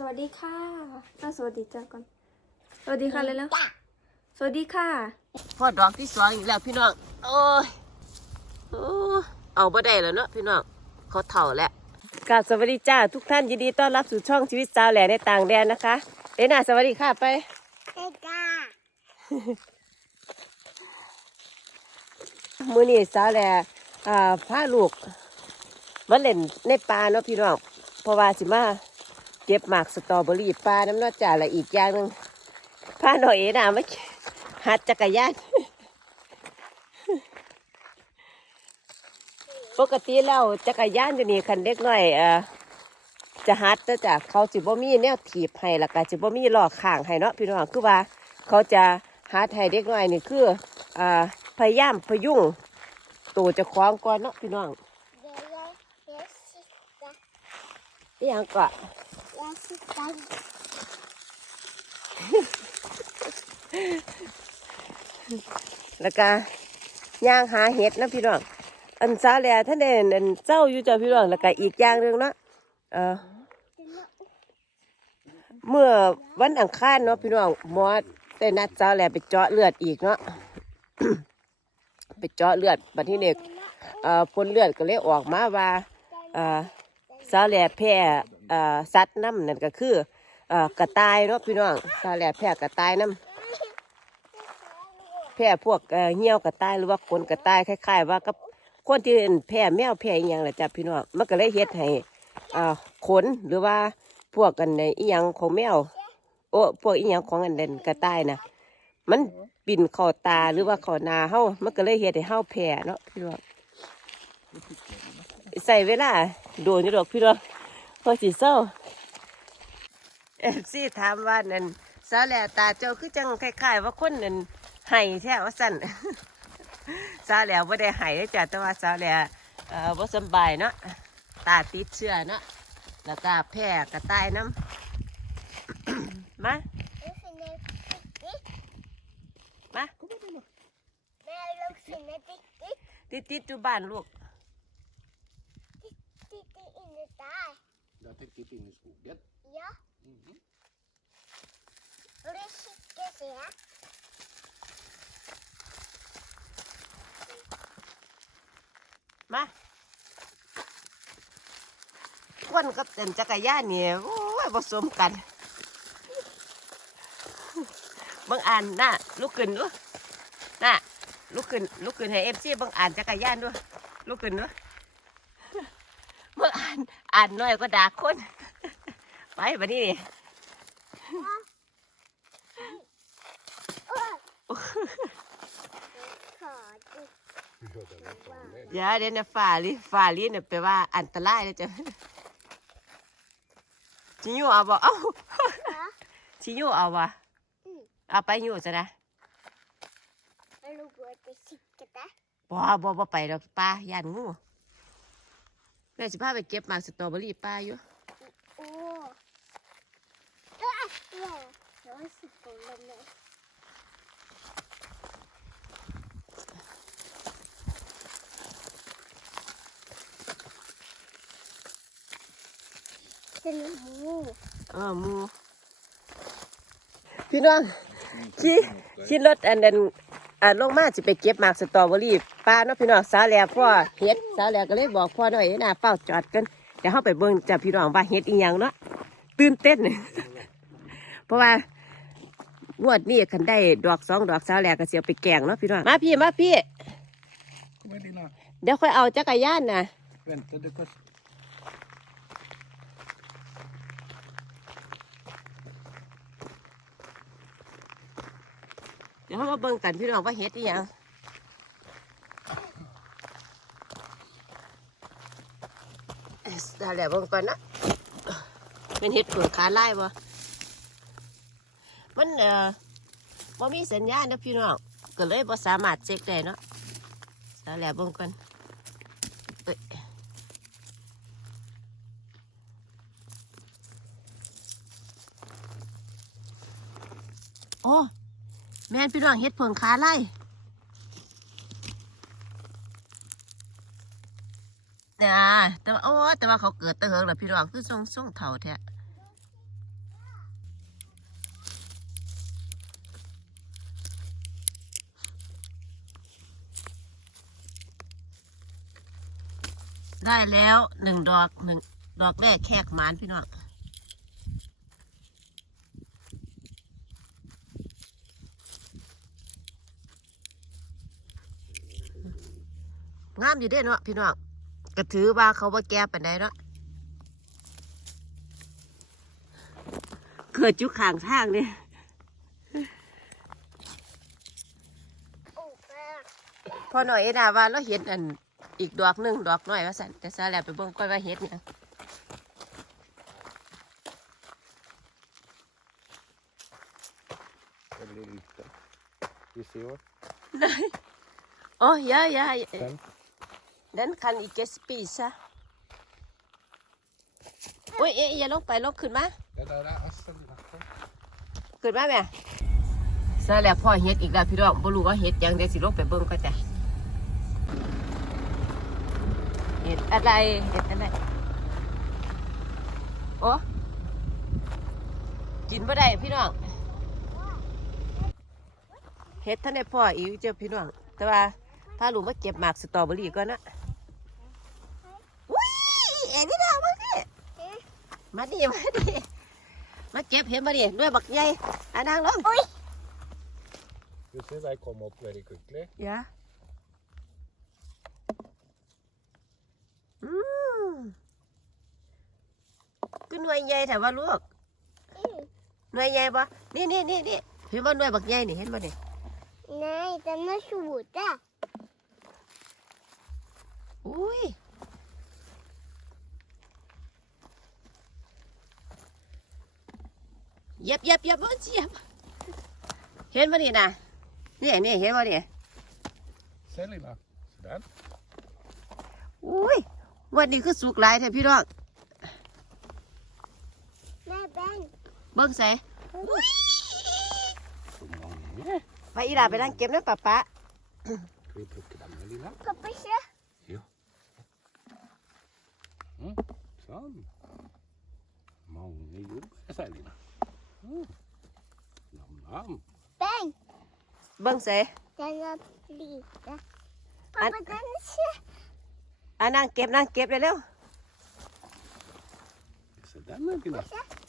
สวัสดีค่ะอะสวัสดีจ้าก่อน สวัสดีค่ะเลยแล้วสวัสดีค่ะพอดอกที่สองอีกแล้วพี่น้อง โอ้ยโอ้เอาบ่ได้แล้วเนาะพี่น้องเขาเถ่าแล้วกราบสวัสดีจ้าทุกท่านยินดีต้อนรับสู่ช่องชีวิตสาวแหล่ในต่างแดนนะคะเดน่าสวัสดีค่ะไปเด็กอะมือนี้สาวแหล่อ่าพาลูกมาเล่นในป่าเนาะพี่น้องเพราะว่าสิมา เก็บหมากสตรอเบอรี่ป่าน้ำเนอจ่าและอีกอย่างหนึงพาหน่อยเอ๋น่ะมาหัดจักรยาน ปกติแล้วจักรยานอยู่นี่คันเล็กน้อยเอ่อจะฮัดแต่จากเขาจิบ่มีแนวถีบให้แล้วก็จิบ่มีล้อข้างให้เนาะพี่น้องคือว่า เขาจะฮัดให้เด็กน้อยนี่คืออ่าพยายามพยุงตัวเจะคล้าของก่อนเนาะพี่น้องเดี๋ยวเดี๋ยวเดี๋ยวสิตาอีหยังก็เดี๋ยวสิตา แล้วก็ย่างหาเห็ดนะพี่น้องอันซาแหลท่านเด่นอันเจ้าอยู่จ้ะพี่น้องแล้วก็อีกอย่างหนึ่งเนาะเออเมื่อวันอังคารเนาะพี่น้องหมอได้นัดเจ้าแหละไปเจาะเลือดอีกเนาะไปเจาะเลือดบัดที่เด็กเอ่อผลเลือดก็เลยออกมาว่าเอ่อสาแหล่แพ้ สัตว์น้ำนั่นก็คือกระต่ายเนาะพี่น้องสาแหล่แพ้กระต่ายน้ำแพ้พวกเอ่อเหี่ยวกระต่ายหรือว่าขนกระต่ายคล้าย ๆ ว่ากับคนที่เป็นแพ้แมวแพ้อหย่างแหละจ้ะพี่น้องมันก็เลยเฮ็ดให้ขนหรือว่าพวกกันในอีหยังของแมวโอ้พวกอีหยังของอันเด่นกระต่ายนะมันปิ่นเข้าตาหรือว่าเข้านาเฮามันก็เลยเฮ็ดให้เฮาแพ้เนาะพี่น้องใส่เวลาโดนอยู่ดอกพี่น้อง พอสิเศร้าเอฟซีถามว่านั่นสาวแหล่ตาเจ้าคือจังคล้ายๆว่าคนนั่นไห้แท้ว่าสั่นสาวแหล่บ่ได้ไห้เด้อจ้ะแต่ว่าสาวแหล่เอ่อบ่สำบายเนาะตาติดเชื้อเนาะแล้วก็แพ้กระต่ายน้ำมาเดี๋ยวสิเนี่ยติ๊กมาแม่ลูกสิเนี่ยติ๊กติ๊กติดติดอยู่บ้านลูกติ๊กติ๊กอินเดตา take in his food. Yep. Yeah. Mm-hmm. Ureşikkeşe. Ma. คนกับเต้นจักรยานเนียโผสมกันบางอ่านน่ะลูกขึ้นด้วยน่ะลูกขึ้นลูกขึ้นให้เอฟซีบางอ่านจักรยานด้วยลูกขึ้นด้วย อ่านน้อยก็ด่าคนไปบัดนี้นี่ขอติ๊กอย่าเดี๋ยวนะฝ่าลิฝ่าลิเนี่ยแปลว่าอันตรายเลยจ้ะชิยูเอาบ่เอ้าชิยูเอาวะเอาไปยูจะนะลูกวัวจะสิกตาบ่บ่บ่ไปดอกป้าย่านงู แม่สิพาไปเก็บหมากสตรอเบอรี่ป้าอยู่โอ้เอ้ยเดี๋ยวเดี๋ยวสิโกนเลยเป็นหมูเออหมูพี่น้องขี่ขี่รถอันนั้น อ่าลงมาสิไปเก็บหมากสตรอเบอรี่ป้าเนาะพี่น้องสาวแหล่พ่อเฮ็ดสาวแหล่ก็เลยบอกพ่อหน่อยนะเฝ้าจอดกันเดี๋ยวเฮาไปเบิ่งจ้ะพี่น้องว่าเฮ็ดอีหยังเนาะตื่นเต้น เพราะว่างวดนี้คันได้ดอกสองดอกสาวแหล่ก็สิเอาไปแกงเนาะพี่น้องมาพี่มาพี่ Kom igen Lina. เดี๋ยวค่อยเอาจักรยานนะ Vänta, det kostar. เดี๋ยวเรามาเบิ่งกันพี่น้องว่าเฮ็ดอีหยังอ้ยได้แล้วเบิ่งก่อนนะเป็นเฮ็ดเผือกขาลายบ่มันเอ่อบ่มีสัญญาณนะพี่น้องก็เลยบ่สามารถเช็คได้เนาะได้แล้วเบิ่งก่อนเอ้ยโอ้ แม่พี่น้องเฮ็ดผงขาไล่นะแต่ว่าโอ้แต่ว่าเขาเกิดตะเหิงแล้วพี่น้องคือทรงทรงเท่าแท้ได้แล้วหนึ่งดอกหนึ่งดอกแรกแขกหมานพี่น้อง งามอยู่เด้เนาะพี่น้องก็ถือว่าเขาว่าแก่ปานใดเนาะเกิดจุกข้างทางเนี่ยโอ้แม่พอหน่อยเอ็ดาว่าเราเห็นอันอีกดอกหนึ่งดอกน้อยว่าสันแต่ซาแล้วไปเบิ่งก้อยว่าเห็ดเนี่ย Väldigt lite. Vi ser vad. โอ้ยายา Den. ดันคันอีกเกสปีซะโอ้ยเอ๊ะอย่าลงไปลงขึ้นมา Det där är assen. assen. ขึ้นมาแม่ซาแล้วพ่อเห็ดอีกแล้วพี่น้องบ่รู้ว่าเห็ดหยังเดี๋ยวสิลงไปเบิ่งก็จ้ะเห็ดอะไรเห็ดอะไรโอ้กินบ่ได้พี่น้องเฮ็ดท่านได้พ่ออีกเจ้าพี่น้องแต่ว่าพาลูกมาเก็บหมากสตรอเบอรี่ก่อนนะอุ้ยเอ็นี่ดามาดิ มาดิมาดิมาเก็บเห็นมาดิด้วยบักใหญ่อะนางลง You see they come up very quickly. อย่าอืมก็หน่วยใหญ่แต่ว่าลูกหน่วยใหญ่ปะนี่นี่นี่นี่เห็นว่าหน่วยบักใหญ่นี่เห็นบ่ดิ Nej, den är tjuta. อุ้ย เหย็บเหย็บเหย็บมันเหย็บเห็นบ่นี่นะนี่นี่เห็นบ่นี่ Se lilla. Sådär. อุ้ยวันนี้คือสุกหลายแท้พี่น้อง Nej, Ben. เบิ่งใส่ Så många. ไปอีหลาไปนั่งเก็บนะป๊าป๊า Ska vi plocka den här lilla? Pappa, se. Mm. Sån. Många jordbär säger lilla. Mm. Nam, nam. Ben. เบิ่งใส่ Den är lite. Pappa, den se. อะนั่งเก็บนั่งเก็บเร็ว Se den här lilla.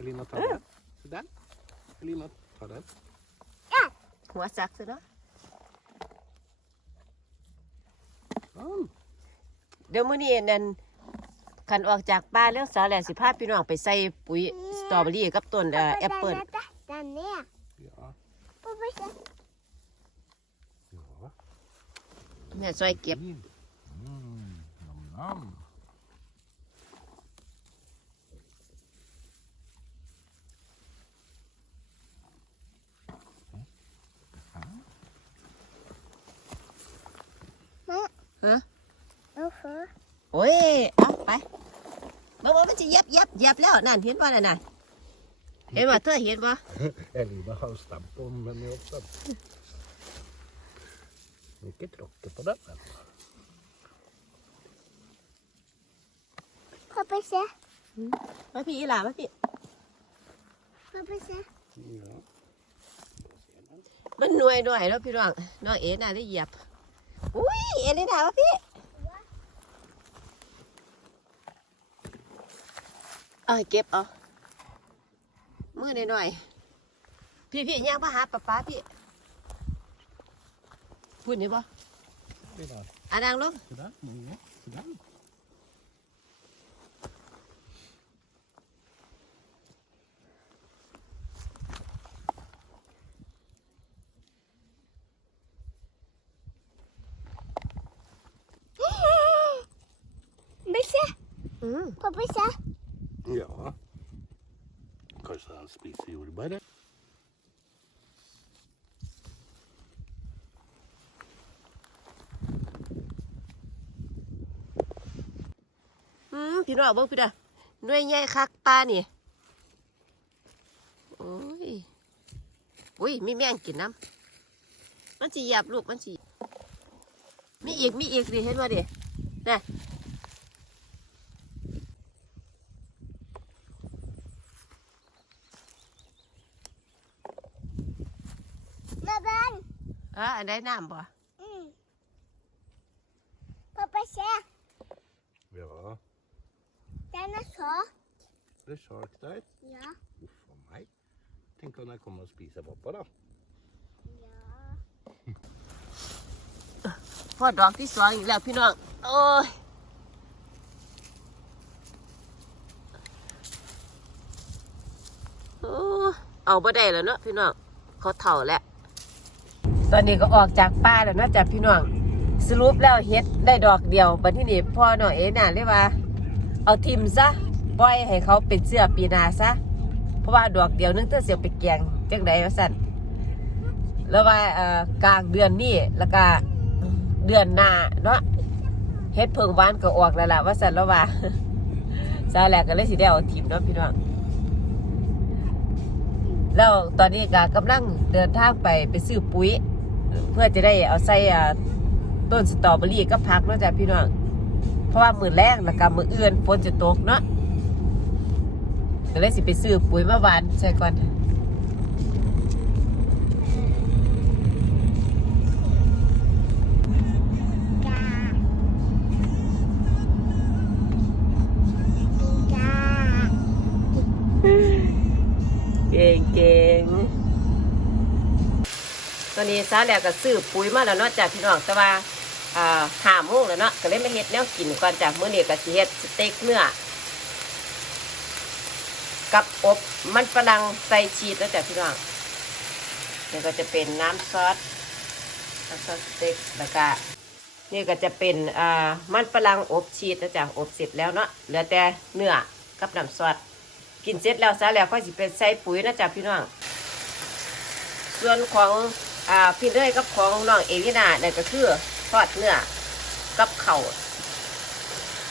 Elina tar den. Se den. Elina tar den. ๆหัวสักซะเนาะ Sån. เดี๋ยวมื้อนี้นั่นคันออกจากป่าแล้วสาวแหล่สิพาพี่น้องไปใส่ปุ๋ยสตรอเบอรี่กับต้นเอ่อ Pappa, แอปเปิล den är där. Den är. Ja. Pappa, se. Ja. แม่ช่วยเก็บ Mm. Nam, nam. ฮะ Varför? โอ้ยเอาไปเบิ่งว่ามันจะเหย็บเหย็บเหย็บแล้วนั่นเห็นบ่นั่นน่ะเห็นบ่เธอเห็นบ่ Elina har stamp om henne också. Mycket tråkigt på den. här. Pappa, se. มาพี่อีหลามาพี่ Pappa, se. Ja. มันหน่วยหน่อยแล้วพี่น้องน้องเอ๋น่ะได้เหยียบ อุ้ยเอ๋นี่ถามว่าพี่เอาให้เก็บเอามือหน่อยๆพี่พี่ย่างมาหาป้าป้าพี่ พูดนี่บ่ Lilla. อะนางลง Sådär. Många. Sådär. Men se. อืม Pappa, se. Ja. Kanske han spiser jordbär. พี่น้องเบิ่งพี่ดาหน่วยใหญ่คักปลานี่โอ้ยอุ้ยมีแมงกินน้ำมันสิหยาบลูกมันสิมีอีกมีอีกดิเห็นบ่ดิน่ะ Men Ben. อะอันใดน้ำบ่ Mm. Pappa, se. Ja. Shark? Det är shark där. Ja. Uff, vad mig. Tänk om den kommer att spisa pappa då. Ja. พอดอกที่สองอีกแล้วพี่น้อง โอ้ยโอ้เอาบ่ได้แล้วเนาะพี่น้องเขาเถ่าแล้ว ตอนนี้ก็ออกจากป่าแล้วเนาะจ้ะพี่น้อง สรุปแล้วเฮ็ดได้ดอกเดียวบัดที่นี่พ่อน้องเอ๋น่ะเรียกว่า เอาทิมซะปล่อยให้เขาเป็นเสื้อปีนาซะ เพราะว่าดอกเดียวนึงถ้าเสียไปแกงจังไดว่าสั่นแล้วว่าเอ่อกลางเดือนนี้แล้วก็เดือนหน้าเนาะเฮ็ดเพิงวานก็ออกแล้วล่ะว่าสันแล้วว่าซาแหลกก็เลยสิได้เอาทีมเนาะพี่น้องแล้วตอนนี้ก็กำลังเดินทางไปไปซื้อปุ๋ย เพื่อจะได้เอาใส่ต้นสตรอเบอรี่กับผักเนาะจ้ะพี่น้อง เพราะว่ามือแรกแล้วก็มือเอื่นฝนจะตกเนาะก็เลยสิไปซื้อปุ๋ยมาหวานใส่ก่อนเก่งเก่งตอนนี้ซาแล้วก็ซื้อปุ๋ยมาแล้วเนาะจากพี่น้องแต่ว่า อ่าหาโมงแล้วเนาะก็เลยมาเฮ็ดแนวกินก่อนจากมื้อนี้ก็สิเฮ็ดสเต็กเนื้อกับอบมันฝรั่งใส่ชีสแล้วจ้ะพี่น้องนี่ก็จะเป็นน้ำซอสน้ำซอสสเต็กแล้วก็นี่ก็จะเป็นอ่ามันฝรั่งอบชีสแล้วจ้ะอบเสร็จแล้วเนาะเหลือแต่เนื้อกับน้ำซอสกินเสร็จแล้วซะแล้วก็สิเป็นใส่ปุ๋ยนะจ๊ะพี่น้องส่วนของอ่าพี่เนยกับของน้องเอลินาเนี่ยก็คือ ทอดเนื้อกับเข่า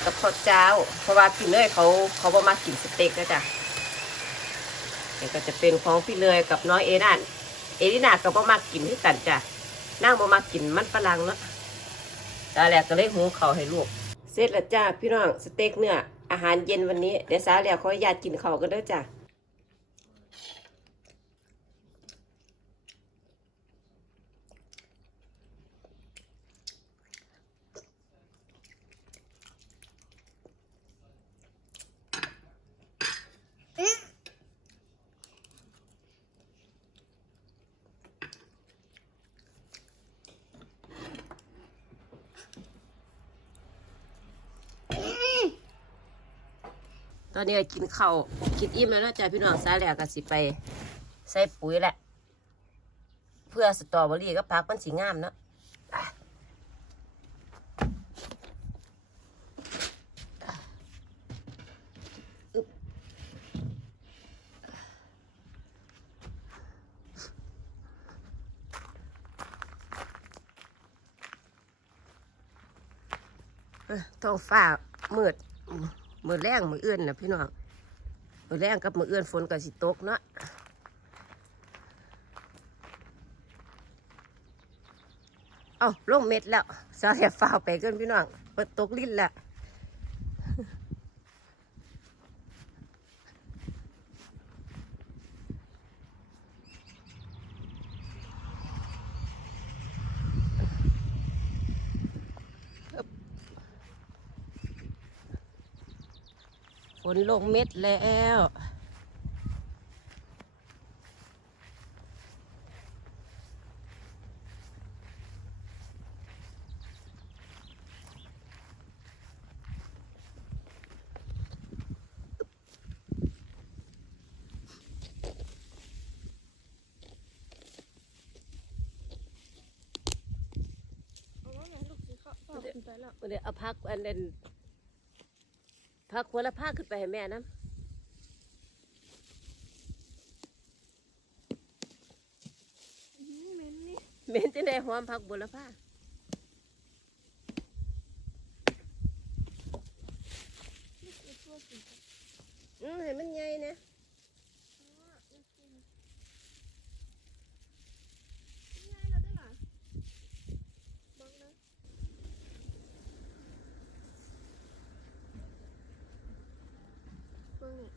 กับข้าวเจ้า เพราะว่าพี่เนยเขาเขาบ่มากินสเต็กนะจ๊ะนี่ก็จะเป็นของพี่เนยกับน้องเอลินาเอลินาก็บ่มากินที่กันจ้ะนั่งบ่มากินมันฝรั่งเนาะตาแหลกก็เลยหุงข้าให้ลูก เสร็จแล้วจ้าพี่น้องสเต็กเนื้ออาหารเย็นวันนี้เดี๋ยวสาแล้วขออนุญาตกินเขากันเด้อจ้า อนนี้กินข้าวกินอิ่มแล้วนะจ้าพี่น้องสาแล้วก็สิไปใส่ปุ๋ยแหละ เพื่อสตรอเบอรี่กับผักมันสีงามเนาะอะอึ๊บเอ้อท้องฟ้ามืด มือแรงมือเอื้อนนะพี่น้องมือแรงกับมือเอื้อนฝนกับสิตกเนาะเอาลงเม็ดแล้วสาวแถบฟ้าวไปเกินพี่น้องเปิดตกลิ้นแล้ว ฝนลงเม็ดแล้วเอาว่าไงลูกสิเขาเอาขึ้นไปแล้วเดี๋ยวเอาพักอันนั้น พักหัวละพักขึ้นไปให้แม่น้อื้อเหม็นนี่ำเหม็นจะได้หอมพักบัวละพัก ลูกเอาตัวกินไป อืมให้มันใหญ่นะ อ๋อเอากินง่ายแล้วได้หรอบังนะเบิ่งนี่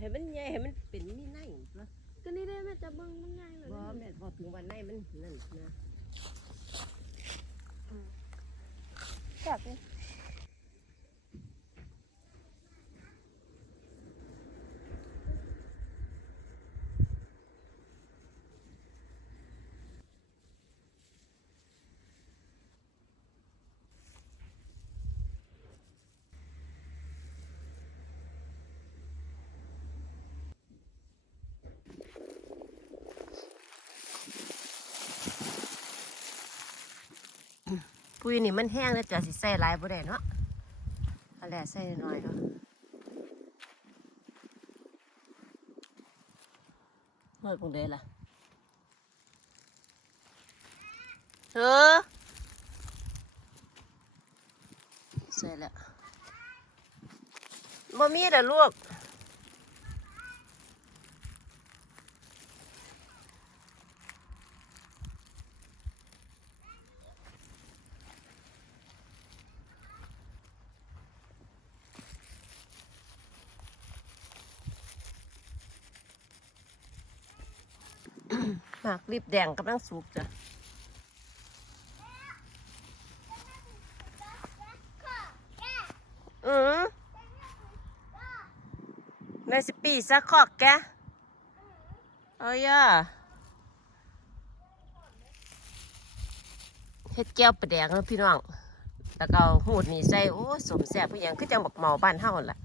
ให้มันใหญ่ให้มันเป็นนี่ในตัวก็นี่ได้แม่จะเบิ่งมันง่ายเลยบ่แม่นบ่ถึงวันในมันนั่นนะจับเล ปุ๋ยนี่มันแห้งแล้วจะสิใส่หลายบ่ได้เนาะอันแรใส่น้อยเนาะเมื่อคงเด้ล่ะเออใส่แล้วบ่มีเด้อลูก รีบแดงกำลังสุกจ้ะอือแม่สิปีสักขอกแกเอาย่าเฮ็ดแก้วปลาแดงเนาะพี่น้อง แล้วก็หูดนี่ใส่ โอ้สมแซ่บเพื่อหยังคือจังบักเมาบ้านเฮาหั่นล่ะ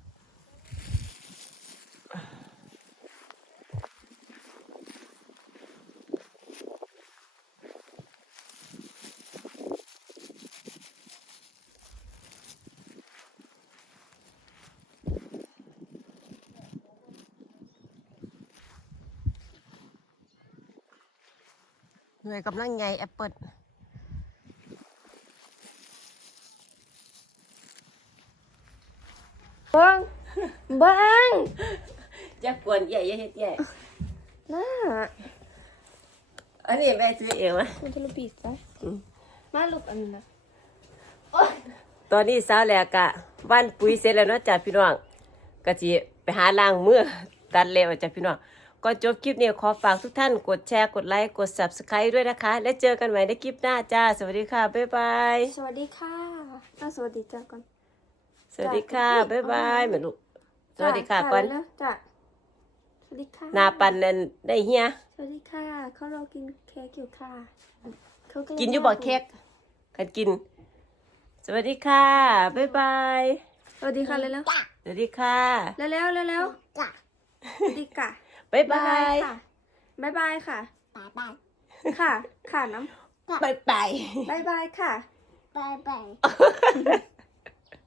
หน่วยกำลังไงแอปเปิลเบิ้งเบิ้งจะกวนใหญ่อย่าเฮ็ดใหญ่น่าอันนี้แม่ซื้อเองวะคุณทะลุปีซะอืมมาลูกอันนี้นะตอนนี้สาวแหลกกะบ้านปุ๋ยเสร็จแล้วเนาะจ้ะพี่น้องก็สิไปหาล้างมือตัดเล็บจ้ะพี่น้อง ก่อนจบคลิปนี้ขอฝากทุกท่านกดแชร์ กดไลค์ กด Subscribe ด้วยนะคะ และเจอกันใหม่ในคลิปหน้าจ้า สวัสดีค่ะ บ๊ายบาย สวัสดีค่ะอะสวัสดีจ้าก่อน สวัสดีค่ะ บ๊ายบายแม่ลูก สวัสดีค่ะจ้าก่อนจ้าจ้าสวัสดีค่ะหนาปันนั่นได้เฮีย สวัสดีค่ะ เขาเรากินเค้กอยู่ค่ะเขาำลังกินอยู่บ่เค้กกันกิน สวัสดีค่ะ บ๊ายบาย สวัสดีค่ะเร็วสวัสดีค่ะๆเร็วๆเร็วๆเร็วจ้ะๆสวัสดีค่ะ บ๊ายบายค่ะบ๊ายบายค่ะบายบายค่ะ ค่ะน้บ๊ายบายำบ๊ายบายค่ะ บายบาย